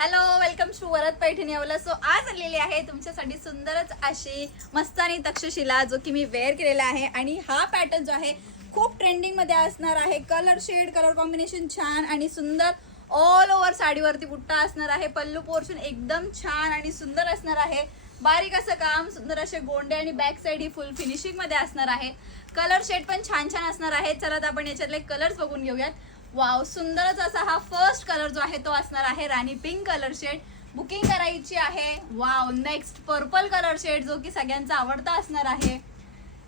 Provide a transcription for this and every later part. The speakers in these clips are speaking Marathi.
Hello, welcome to Varad Paithani अवला. सो आज आलेली आहे तुमच्यासाठी सुंदरच अशी मस्तानी तक्षशिला, जो की मी वेअर केलेला आहे. आणि हा पॅटर्न जो आहे खूप ट्रेंडिंग मध्ये असणार आहे. कलर शेड, कलर कॉम्बिनेशन छान आणि सुंदर. ऑल ओव्हर साडीवरती बुट्टा असणार आहे. पल्लू पोर्शन एकदम छान आणि सुंदर असणार आहे. बारीक असं काम, सुंदर असे गोंडे आणि बॅक साइड ही फुल फिनिशिंग मध्ये असणार आहे. कलर शेड पण छान छान असणार आहे. चला तर आपण याच्यातले कलर्स बघून घेऊयात. वाव, सुंदरच असा हा फर्स्ट कलर जो आहे तो असणार आहे rani pink colour shade. Booking करायची आहे. Wow, next purple colour shade, जो की सगळ्यांचा आवडता असणार आहे.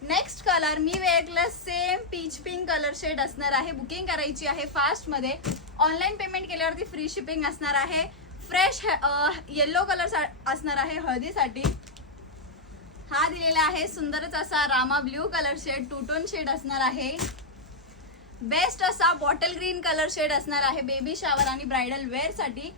नेक्स्ट कलर मी वेअर केला same peach pink colour shade असणार आहे. बुकिंग करायची आहे फास्ट मध्ये. ऑनलाईन पेमेंट केल्यावरती फ्री शिपिंग असणार आहे. फ्रेश येलो कलर असणार आहे हळदीसाठी. हा दिलेला आहे सुंदरच असा rama blue colour shade, two tone shade असणार आहे. बेस्ट असा बॉटल ग्रीन कलर शेड असणार आहे बेबी शावर आणि ब्रायडल वेअर साठी.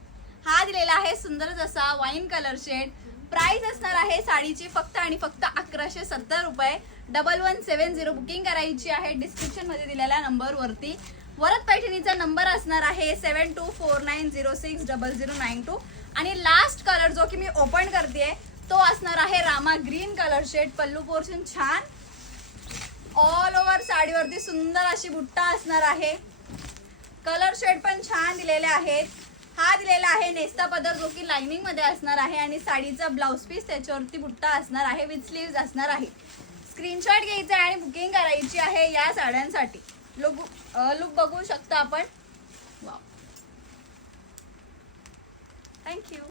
हा दिलेला आहे सुंदरच असा वाईन कलर शेड. प्राइस असणार आहे साडीची फक्त आणि फक्त 1170 रुपये. 1170 बुकिंग करायची आहे डिस्क्रिप्शन मध्ये दिलेल्या नंबर वरती. वरद पैठणीचा नंबर असणार आहे 7249060092. आणि लास्ट कलर जो की मी ओपन करते तो असणार आहे रामा ग्रीन कलर शेड. पल्लू पोर्शन छान, ऑल ओव्हर साडीवरती सुंदर अशी बुट्टा असणार आहे. कलर शेड पण छान दिलेले आहेत. हा दिलेला आहे नेस्ता पदर, जो की लाइनिंग मध्ये असणार आहे. आणि साडीचा ब्लाउज पीस त्याच्यावरती बुट्टा असणार आहे, विथ स्लीव्ज असणार आहे. स्क्रीनशॉट घ्यायचा आहे आणि बुकिंग करायची आहे या साड्यांसाठी. लुक बघू शकता आपण. Wow, thank you.